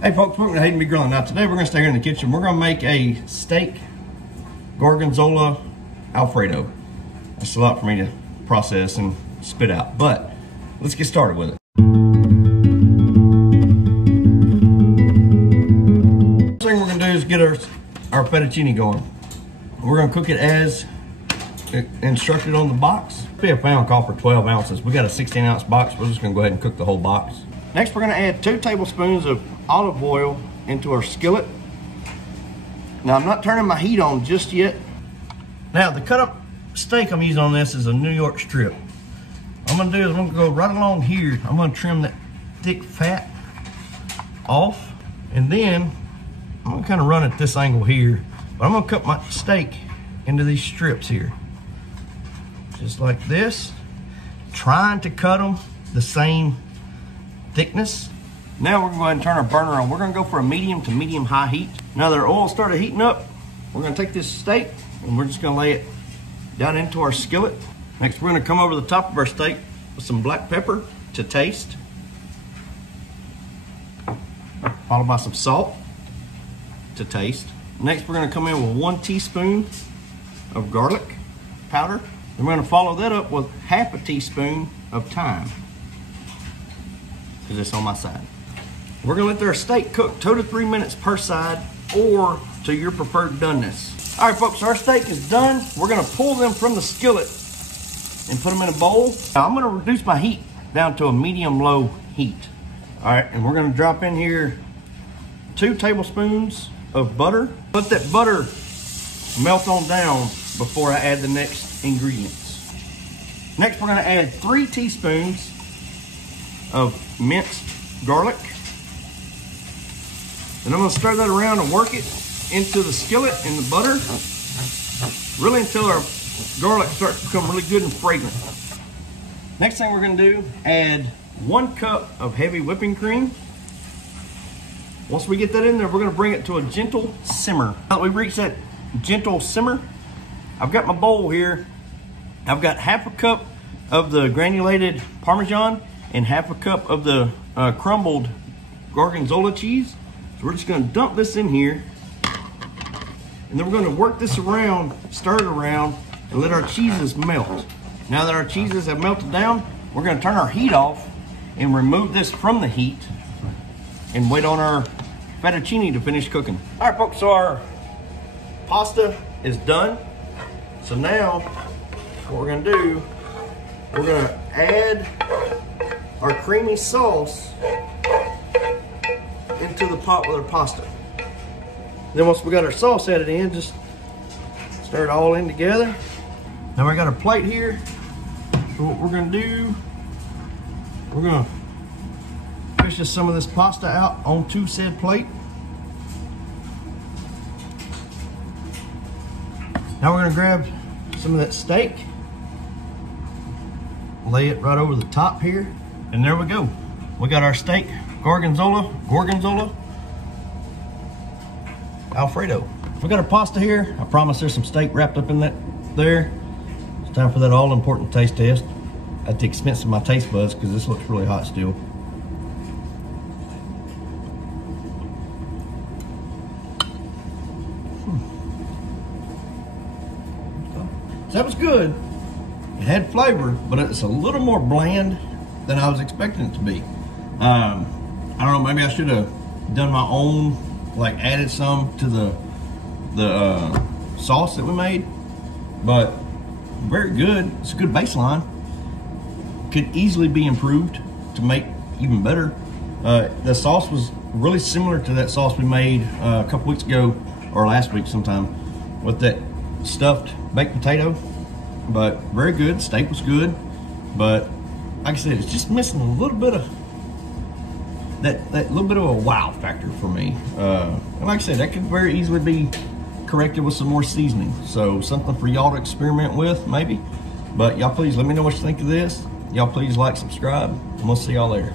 Hey folks, welcome to Hayden B Grilling. Now today we're going to stay here in the kitchen. We're going to make a steak Gorgonzola Alfredo. That's a lot for me to process and spit out, but let's get started with it. First thing we're going to do is get our fettuccine going. We're going to cook it as instructed on the box. Be a pound call for 12 ounces. We got a 16-ounce box. We're just going to go ahead and cook the whole box. Next, we're going to add 2 tablespoons of olive oil into our skillet. Now, I'm not turning my heat on just yet. Now, the cut up steak I'm using on this is a New York strip. What I'm going to do is I'm going to go right along here. I'm going to trim that thick fat off, and then I'm going to kind of run at this angle here. But I'm going to cut my steak into these strips here, just like this, trying to cut them the same thickness. Now we're going to go ahead and turn our burner on. We're going to go for a medium to medium high heat. Now that our oil started heating up, we're going to take this steak and we're just going to lay it down into our skillet. Next, we're going to come over the top of our steak with some black pepper to taste, followed by some salt to taste. Next, we're going to come in with 1 teaspoon of garlic powder. And we're going to follow that up with ½ a teaspoon of thyme, because it's on my side. We're going to let our steak cook 2 to 3 minutes per side, or to your preferred doneness. All right, folks, our steak is done. We're going to pull them from the skillet and put them in a bowl. Now, I'm going to reduce my heat down to a medium-low heat. All right, and we're going to drop in here 2 tablespoons of butter. Let that butter melt on down before I add the next ingredients. Next, we're going to add 3 teaspoons of minced garlic. And I'm going to stir that around and work it into the skillet and the butter, really until our garlic starts to become really good and fragrant. Next thing we're going to do, add 1 cup of heavy whipping cream. Once we get that in there, we're going to bring it to a gentle simmer. Now that we've reached that gentle simmer, I've got my bowl here. I've got ½ a cup of the granulated Parmesan and ½ a cup of the crumbled Gorgonzola cheese. So we're just going to dump this in here, and then we're going to work this around, stir it around, and let our cheeses melt. Now that our cheeses have melted down, we're going to turn our heat off and remove this from the heat and wait on our fettuccine to finish cooking. All right, folks, so our pasta is done. So now what we're going to do, we're going to add our creamy sauce into the pot with our pasta. Then once we got our sauce added in, just stir it all in together. Now we got our plate here. So what we're going to do, we're going to fish just some of this pasta out onto said plate. Now we're going to grab some of that steak, lay it right over the top here, and there we go. We got our steak Gorgonzola Alfredo. We got our pasta here. I promise there's some steak wrapped up in that there. It's time for that all-important taste test at the expense of my taste buds, because this looks really hot still. So that was good. It had flavor, but it's a little more bland than I was expecting it to be. I don't know, maybe I should have done my own, like added some to the sauce that we made, but very good. It's a good baseline. Could easily be improved to make even better. The sauce was really similar to that sauce we made a couple weeks ago, or last week sometime, with that stuffed baked potato, but very good. Steak was good, but like I said, it's just missing a little bit of that little bit of a wow factor for me. And like I said, that could very easily be corrected with some more seasoning. So something for y'all to experiment with, maybe. But y'all please let me know what you think of this. Y'all please like, subscribe, and we'll see y'all later.